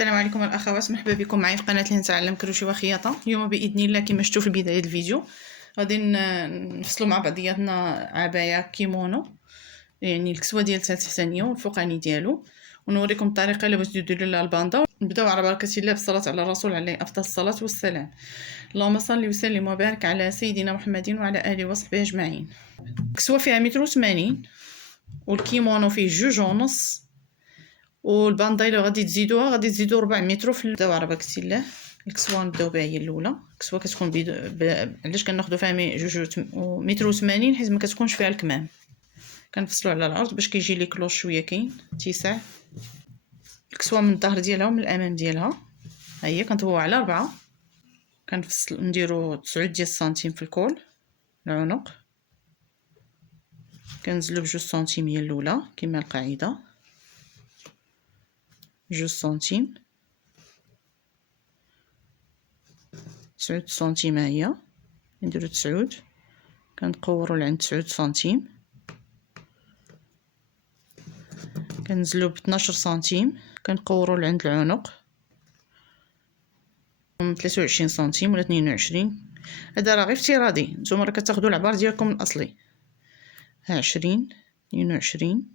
السلام عليكم الاخوات، مرحبا بكم معايا في قناه لنتعلم كروشي وخياطه. اليوم باذن الله كما شفتوا في بدايه الفيديو غادي نفصلوا مع بعضياتنا عبايه كيمونو، يعني الكسوه ديال تحت الثانيه والفوقاني ديالو، ونوريكم الطريقه اللي باش تديروا لها الباندا. نبداو على بركه الله بالصلاه على الرسول عليه افضل الصلاه والسلام. اللهم صل وسلم وبارك على سيدنا محمد وعلى اله وصحبه اجمعين. الكسوه فيها 180 والكيمونو فيه 2.5، والباندا الا غادي تزيدوا 4 متر. في نبداو على بركه الله. الكسوه نبداو بها هي الاولى. الكسوه كتكون علاش كناخذوا فيها 2 متر و80 حيت ما كتكونش فيها الكمام، كنفصلوا على الارض باش كيجي لي كلوش شويه كاين اتساع. الكسوه من الظهر ديالها ومن الامام ديالها ها هي كنطويو على 4. كنفصل نديرو 9 ديال السنتيم في الكول العنق، كنزلو ب2 سنتيم هي الاولى كما القاعده، 2 سنتيم، 9 سنتيم هي نديرو 9، كنقورو لعند 9 سنتيم، كنزلو ب 12 سنتيم، كنقورو لعند العنق 23 سنتيم ولا 22. هذا راه غير افتراضي، نتوما راه كتاخذوا العبار ديالكم الاصلي. 20 22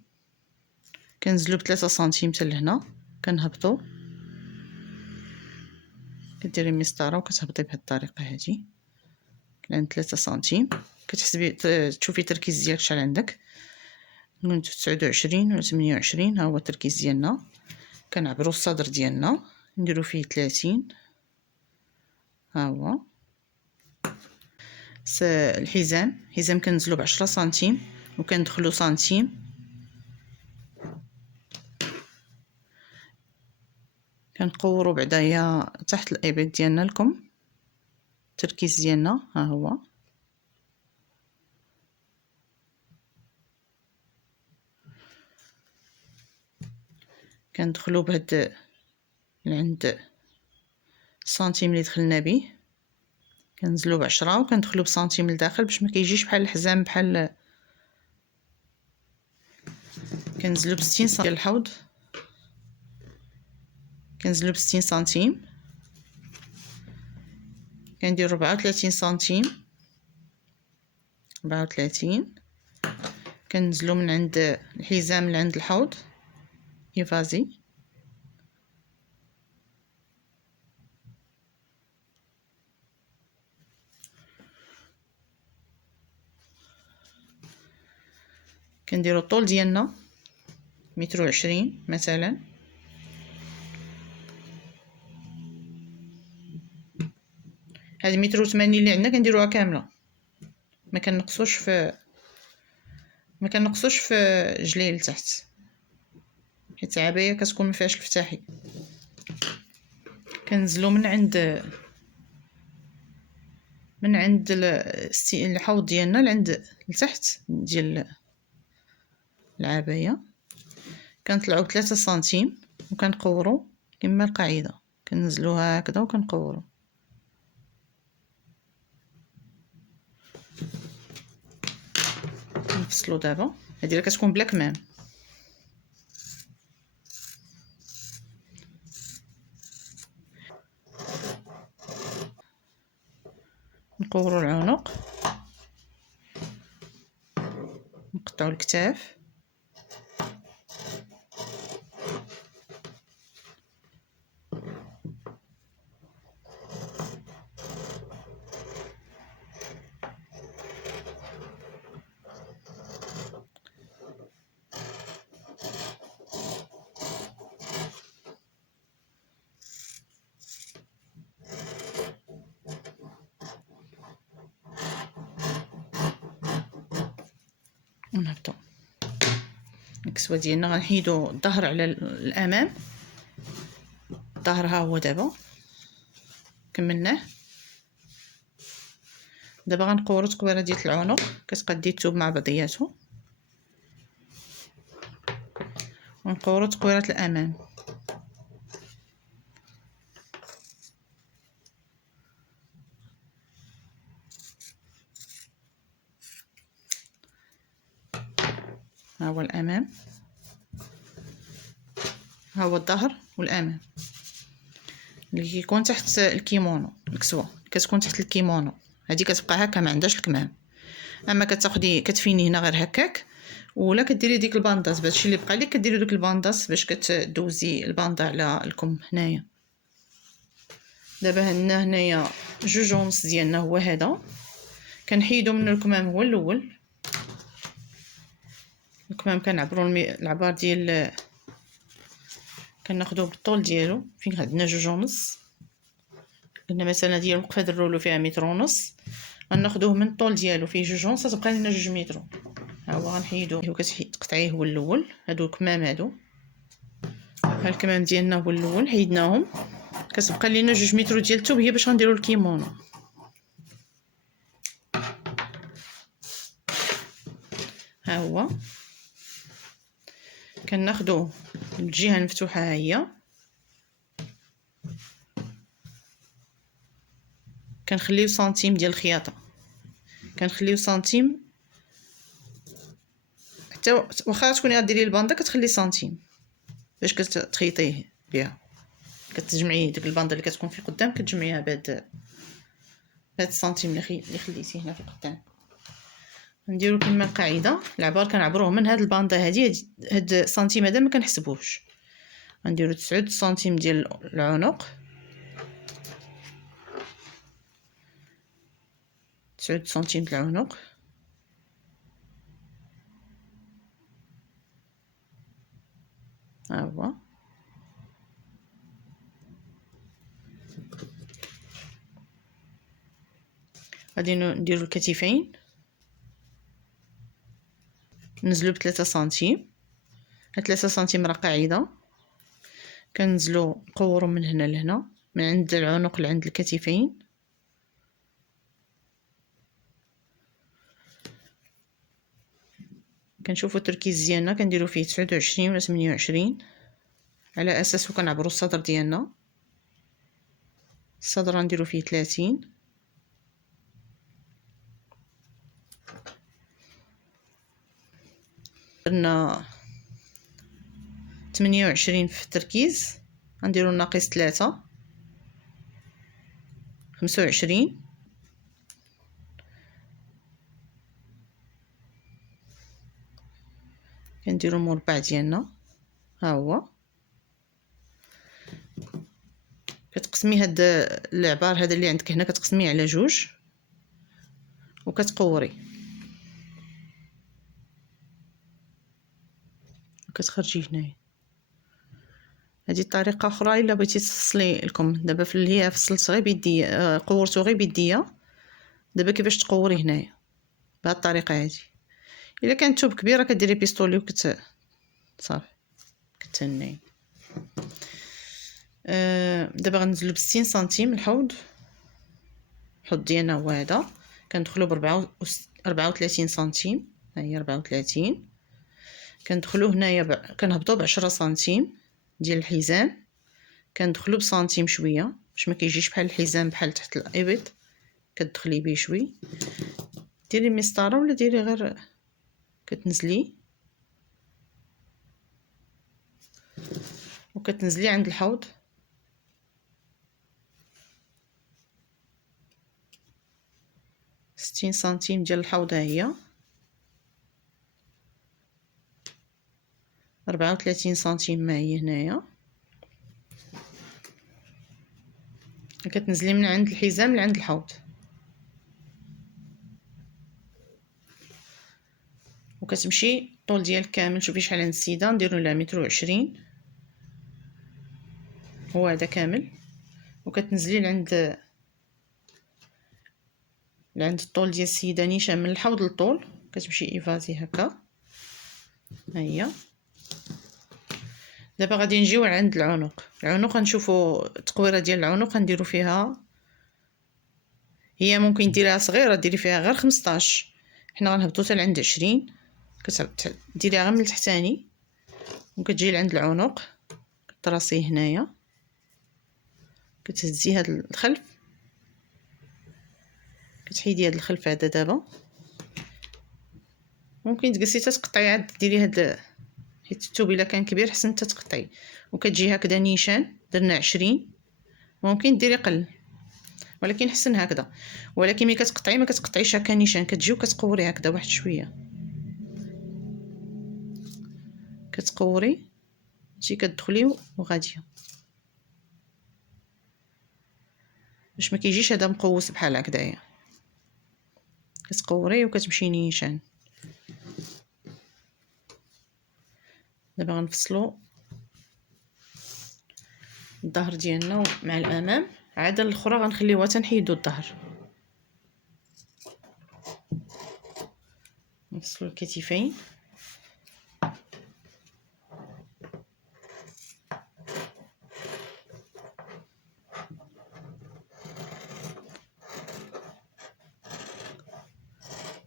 كنزلو ب 3 سنتيم حتى لهنا، كنهبطو كديري مسطره وكتهبطي بهذه الطريقه هذه لعند 3 سنتيم. كتحسبي تشوفي التركيز ديالك شحال عندك، نقول 29 ولا 28. ها هو التركيز ديالنا. كنعبروا الصدر ديالنا نديرو فيه 30. ها هو الحزام كنزلو ب10 سنتيم وكندخلو سنتيم، كنقورو بعدايا تحت الابط ديالنا لكم التركيز ديالنا. ها هو كندخلو بهاد لعند السنتيم اللي دخلنا به، كنزلو ب10 وكندخلو بسنتيم لداخل باش ما كيجيش بحال الحزام بحال. كنزلو ب60 سنتيم ديال الحوض، كنزلو ب60 سنتيم، كندير 34 سنتيم، 34 كنزلو من عند الحزام لعند الحوض يفازي، كنديرو الطول ديالنا 120 مثلا. هذه 180 اللي عندنا كنديروها كامله، ما كنقصوش في جليه لتحت حيت العبايه كتكون ما فيهاش الفتاحي. كنزلو من عند الحوض ديالنا لعند لتحت ديال العبايه، كنطلعو 3 سنتيم وكنقورو كما القاعده، كنزلوها هكذا وكنقورو. نفصلو دابا. هذه كتكون بلا كمام. نقورو العنق، نقطعو الكتاف، ونهبطو. الكسوه ديالنا غنحيدو الظهر على الامام. الظهر ها هو دابا كملناه. دابا غنقورو تقويره ديال العنق، كتقادي الثوب مع بعضياتو، ونقورو تقويره الامام. ها هو الامام، ها هو الظهر والامام. اللي كيكون تحت الكيمونو، الكسوه كتكون تحت الكيمونو هذه كتبقى هكا ما عندهاش الكمام. اما كتاخدي كتفيني هنا غير هكاك، ولا كديري ديك البانداس باش اللي بقى لك كديري دوك البانداس باش كتدوزي الباندا على الكم هنايا. دابا عندنا هنايا جوج ونص ديالنا هو هذا، كنحيدو منه الكمام هو الاول. الكمام كنعبروا العبار ديال كناخذوه بالطول ديالو. فين عندنا جوج ونص، قلنا مثلا ديال الوقفه الرولو فيها متر ونص، غناخذوه من الطول ديالو فيه جوج ونص، تبقى لنا 2 متر. ها هو غنحيدو هو تقطعيه هو الاول. هادو الكمام هادو، ها الكمام ديالنا هو الاول حيدناهم، كتبقى لنا 2 متر ديال الثوب هي باش غنديرو الكيمونو. ها هو كناخذوه الجهه المفتوحه، ها هي كنخليو سنتيم ديال الخياطه، كنخليو سنتيم حتى واخا تكوني غديري الباندا كتخلي سنتيم باش كتخيطيه بها. كتجمعي ديك الباندا اللي كتكون في قدام كتجمعيها بهاد السنتيم اللي خليتيه هنا في القدام. نديرو كما القاعده العبار كنعبروه من هاد الباندا هاد السنتيم هذا ما كنحسبوش. غنديرو 9 سنتيم ديال العنق، 9 سنتيم ديال العنق. ها هو غادي نديرو الكتفين، ننزلو ب3 سنتيم. 3 سنتيم راه قاعده، كنزلو نقورو من هنا لهنا، من عند العنق لعند الكتفين. كنشوفو التركيز ديالنا كنديرو فيه 29 ولا 28 على اساسه. كنعبرو الصدر ديالنا، الصدر غنديرو فيه 30. درنا 28 في التركيز، غنديرو ناقص 3 25. كنديرو المربع ديالنا. ها هو كتقسمي هاد العبار هذا اللي عندك هنا كتقسميه على 2 وكتقوري وكتخرجي هنايا. هذه طريقه اخرى الا بغيتي تفصلي الكم. دابا في اللي هي فصلت غير بيديا، قورتو غير بيديا. دابا كيفاش تقوري هنايا بهذه الطريقه هذه. الا كانت ثوب كبيره كديري بيستولي صافي كتهني. دابا غنزلو ب60 سنتيم الحوض ديالنا هو هذا، كندخلو ب34 سنتيم. ها هي 34. كندخلو هنايا كنهبطو ب10 سنتيم ديال الحزام، كندخلو بسنتيم شويه باش ما كيجيش بحال الحزام بحال تحت الابط. كتدخلي بيه شوي، ديري مسطره ولا ديري غير كتنزلي وكتنزلي عند الحوض. ستين سنتيم ديال الحوض. ها هي 34 سنتيم ما هي هنايا. كتنزلي من عند الحزام لعند الحوض وكتمشي الطول ديالك كامل. شوفي شحال عند السيده، نديرو لها 120 هو هذا كامل. وكتنزلي لعند الطول ديال السيده نيشان من الحوض للطول، كتمشي ايفازي هكا. ها هي دابا غادي نجيو عند العنق. العنق غنشوفوا التقويره ديال العنق غنديروا فيها، هي ممكن ديريها صغيره ديري فيها غير 15، حنا غنهبطوا حتى لعند 20. كتديريها غير من التحتاني وكتجي لعند العنق كتراسيه هنايا، كتهزي هاد الخلف، كتحيدي هاد الخلف هذا. دابا ممكن تجلسي تقطعي عاد ديري هاد، حيت الثوب الا كان كبير حسن تقطعي. وكتجي هكذا نيشان درنا 20 ممكن ديري قل، ولكن حسن هكذا. ولكن ملي كتقطعي ما كتقطعيش هكا نيشان، كتجي وكتقوري هكذا واحد شويه، كتقوري تجي كتدخلي وغاديه باش ما كيجيش هذا مقوس بحال هكذايا. كتقوري وكتمشي نيشان. دابا غنفصلو الظهر ديالنا مع الامام، عاد الاخرى غنخليوها تنحيدو الظهر. نفصلو الكتفين.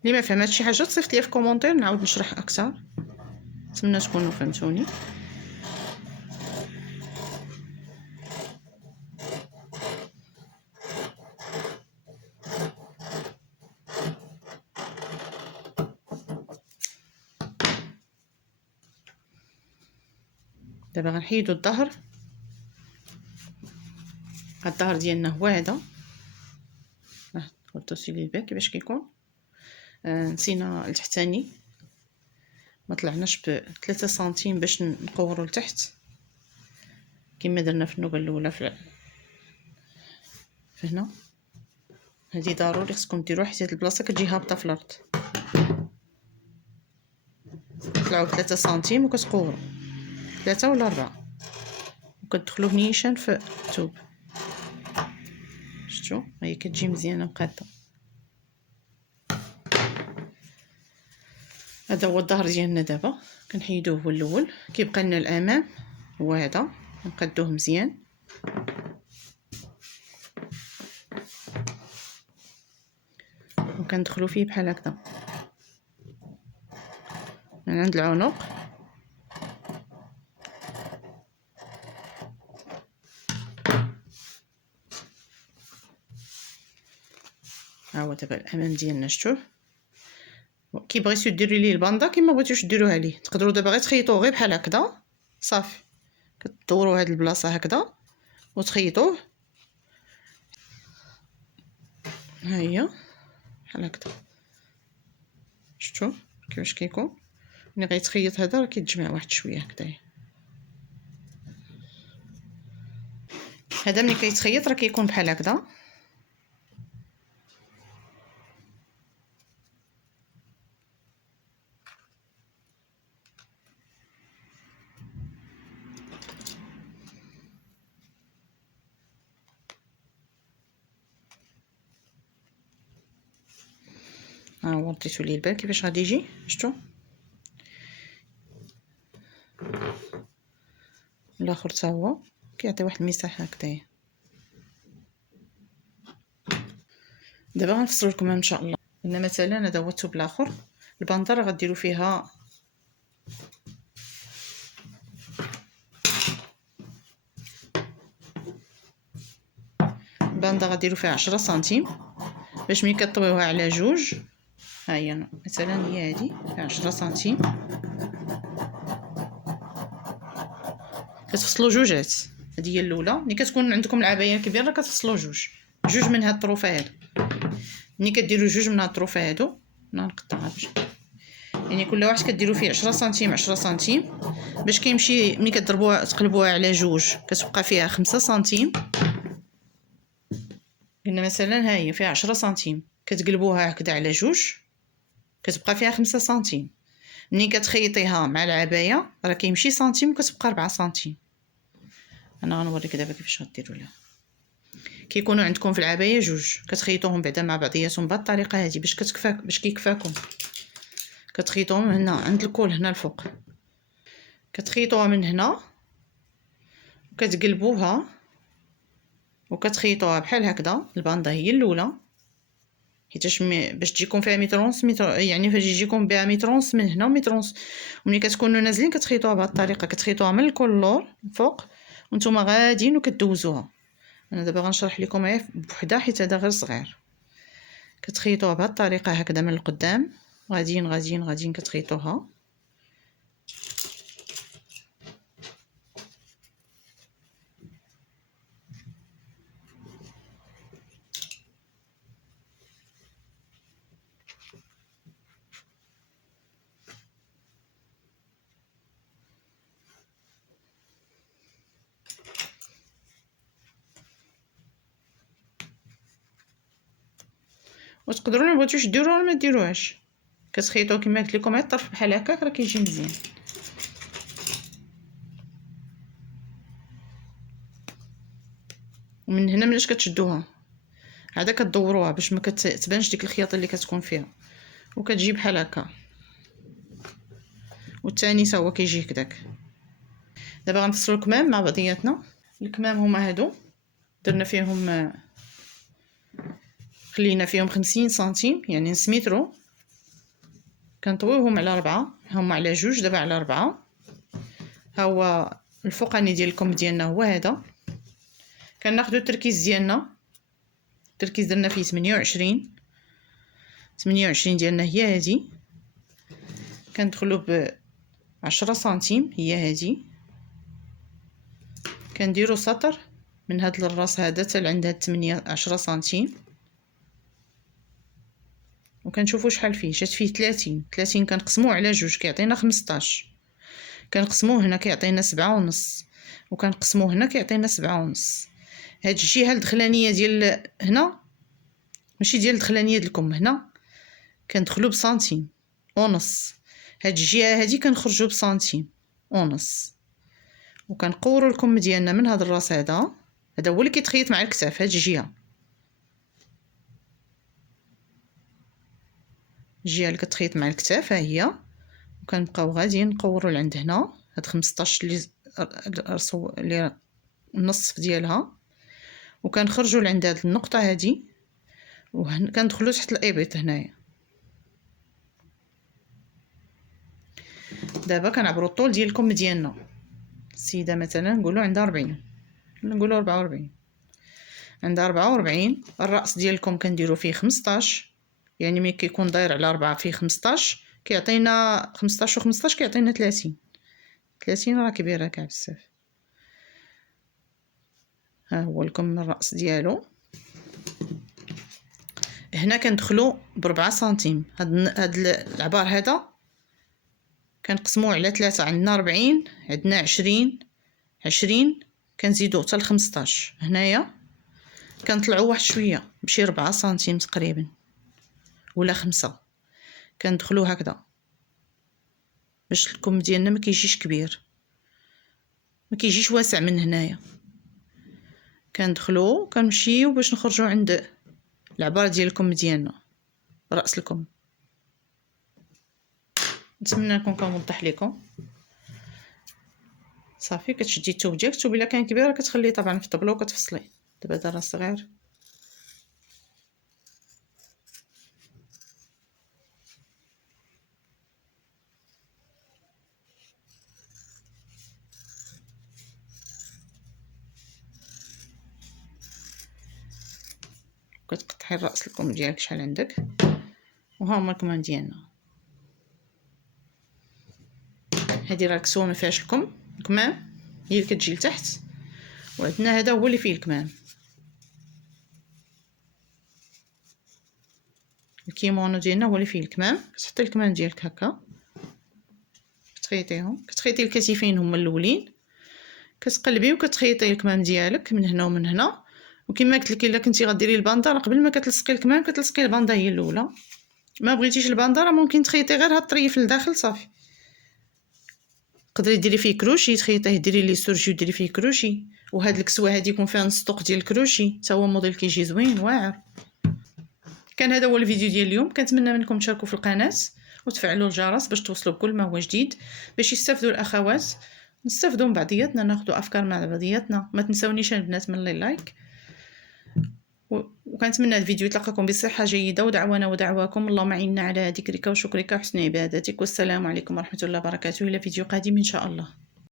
اللي ما فهمتش شي حاجه تصيفط لي في كومونتير نعاود نشرح اكثر. نتمنى تكونوا فهمتوني. دابا غنحيدو الظهر. الظهر ديالنا هو هذا. ورتوسي لي الباك كيفاش كيكون. نسينا التحتاني، ما طلعناش ب 3 سنتيم باش نقوروا لتحت كما درنا في النوبه الاولى. في هنا هذه ضروري خصكم ديروها حيت هاد البلاصه كتجي هابطه في الارض. طلعوا 3 سنتيم وكتقوروا 3 ولا 4 وكتدخلوا نيشان في الثوب. شفتوا هي كتجي مزيانه مقاده. هذا هو الظهر ديالنا. دابا كنحيدوه هو الاول. كيبقى لنا الامام هو هذا، نقادوه مزيان. وكندخلوا فيه بحال هكذا من عند العنق. ها هو دابا الامام ديالنا. شفتوه كي بغيتو ديروا ليه الباندا كيما بغيتوش ديروها ليه، تقدروا دابا غير تخيطوه غير بحال هكذا صافي. كتدوروا هاد البلاصه هكذا وتخيطوه. ها هي بحال هكذا. شفتوا كيفاش كيكون ملي غيتخيط هذا راه كيتجمع واحد شويه هكذايا. هذا ملي كيتخيط راه كيكون بحال هكذا. ها هو رديتو ليه البال كيفاش غادي يجي. شفتوا الاخر حتى هو كيعطي واحد المساحه هكذايا. دابا غنفصلوا لكم ان شاء الله. قلنا مثلا هذا هو الثوب الاخر. البندره غديروا فيها الباندا غديروا فيها 10 سنتيم باش ملي كطويوها على جوج. ها هي مثلا هي هذه فيها 10 سنتيم. كتفصلوا جوجات. هذه هي الاولى. ملي كتكون عندكم العبايه كبيره كتفصلوا جوج من هاد الطروفه هادو. ملي كديروا جوج من هاد الطروفه هادو نقطعها باش يعني كل واحد كديروا فيه 10 سنتيم 10 سنتيم باش كيمشي ملي كضربوها تقلبوها على جوج كتبقى فيها 5 سنتيم. قلنا مثلا ها هي فيها 10 سنتيم كتقلبوها هكذا على جوج كتبقى فيها 5 سنتيم. ملي كتخيطيها مع العبايه راه كيمشي سنتيم وكتبقى 4 سنتيم. انا غنوريك دابا كيفاش غديروا لها. كيكونوا عندكم في العبايه جوج كتخيطوهم بعدا مع بعضياتهم بهذه الطريقه هذه باش كتكفاك باش كيكفاكم. كتخيطوهم هنا عند الكول هنا الفوق. كتخيطوها من هنا وكتقلبوها وكتخيطوها بحال هكذا. الباندا هي الاولى حيتاش باش تجيكم فيها متر ونص يعني فاش يجيكم بها متر ونص من هنا ومتر ونص. وملي كتكونوا نازلين كتخيطوها بهذه الطريقه. كتخيطوها من الكولور الفوق وانتم غاديين وكدوزوها. انا دابا غنشرح لكم غير بوحده حيت هذا غير صغير. كتخيطوها بهذه الطريقه هكذا من القدام غاديين غاديين غاديين كتخيطوها. وتقدروا ما بغيتوش ديروها ولا ما ديروهاش، كتخيطوا كما قلت لكم. هاد الطرف بحال هكاك راه كيجي مزيان. ومن هنا مليش كتشدوها عاده كتدوروها باش ما كتبانش ديك الخياطه اللي كتكون فيها، وكتجي بحال هكا. والثاني حتى هو كيجي هكذاك. دابا غنفصلوا الكمام مع بعضياتنا. الكمام هما هادو، درنا فيهم خلينا فيهم 50 سنتيم يعني نص مترو. كنطويوهم على 4، هما على 2 دابا على 4. ها هو الفوقاني ديال الكم ديالنا هو هذا. كناخذوا التركيز ديالنا، التركيز درنا فيه 28 ديالنا هي هذه. كندخلوا ب 10 سنتيم هي هذه. كنديروا سطر من هذا الراس هذا حتى لعند هاد 10 سنتيم، وكنشوفوا شحال فيه. جات فيه 30 كنقسموه على 2 كيعطينا 15. كنقسموه هنا كيعطينا 7.5، وكنقسموه هنا كيعطينا 7.5. هاد الجهه الدخلانيه ديال هنا ماشي ديال الدخلانيه ديال الكم، هنا كندخلوا بسنتيم ونص. هاد الجهه هادي كنخرجوا بسنتيم ونص. وكنقوروا الكم ديالنا من هاد الراس هذا هو اللي كيتخيط مع الكتاف. هاد الجهه اللي كتخيط مع الكتاف ها هي. وكنبقاو غاديين نقوروا لعند هنا هاد 15 اللي النصف ديالها، وكنخرجوا لعند هاد النقطه هادي، وكندخلوا تحت الابط هنايا. دابا كنعبروا الطول ديال الكم ديالنا. السيده مثلا نقولوا عندها 40 ولا نقولوا 44. عندها 44. الراس ديالكم كنديروا فيه 15، يعني ملي كيكون داير على 4 فيه 15 كيعطينا 15 و15 كيعطينا 30. 30 راه كبيره كاع بزاف. ها هو الكم الراس ديالو. هنا كندخلوا ب4 سنتيم. هاد العبار هذا كنقسموه على 3. عندنا 40، عندنا 20 كنزيدو حتى ل 15. هنايا كنطلعوا واحد شويه بشي 4 سنتيم تقريبا ولا 5. كندخلوا هكذا باش الكم ديالنا ما كيجيش كبير، ما كيجيش واسع. من هنايا كندخلوا كنمشيو باش نخرجوا عند العبار ديال الكم ديالنا، راس الكم. نتمنى نكون كنوضح لكم. صافي كتشدي الثوب ديالك. الثوب الا كان كبير كتخليه طبعا في الطبله وكتفصليه. دابا هذا راه صغير. كتقطعي الراس الكم ديالك شحال عندك. وها هما الكمام ديالنا. هذه راه الكسوه ما فيهاش الكمام هي اللي كتجي لتحت، وعندنا هذا هو اللي فيه الكمام. الكيمونو ديالنا هو اللي فيه الكمام. كتحطي الكمام ديالك هكا كتخيطيهم. كتخيطي الكتفين هما الاولين، كتقلبي وكتخيطي الكمام ديالك من هنا ومن هنا. وكما قلت لك الا كنتي غديري البنداره قبل ما كتلصقي الكمام كتلصقي البنده هي الاولى. ما بغيتيش البنداره ممكن تخيطي غير هاد الطريف لداخل صافي. تقدري ديري فيه كروشي تخيطيه، ديري لي سورجي وديري فيه كروشي. وهاد الكسوه هادي يكون فيها نص طوق ديال الكروشي حتى هو موديل كيجي زوين واعر. كان هذا هو الفيديو ديال اليوم. كنتمنى منكم تشاركوا في القناه وتفعلوا الجرس باش توصلوا بكل ما هو جديد، باش يستافدوا الاخوات، نستافدوا من بعضياتنا، ناخذوا افكار مع بعضياتنا. ما تنساونيش البنات من لايك. وكنتمنى الفيديو يتلقاكم بصحه جيده، ودعوانا ودعواكم اللهم اعنا على ذكرك وشكرك وحسن عبادتك. والسلام عليكم ورحمه الله وبركاته. الى فيديو قادم ان شاء الله.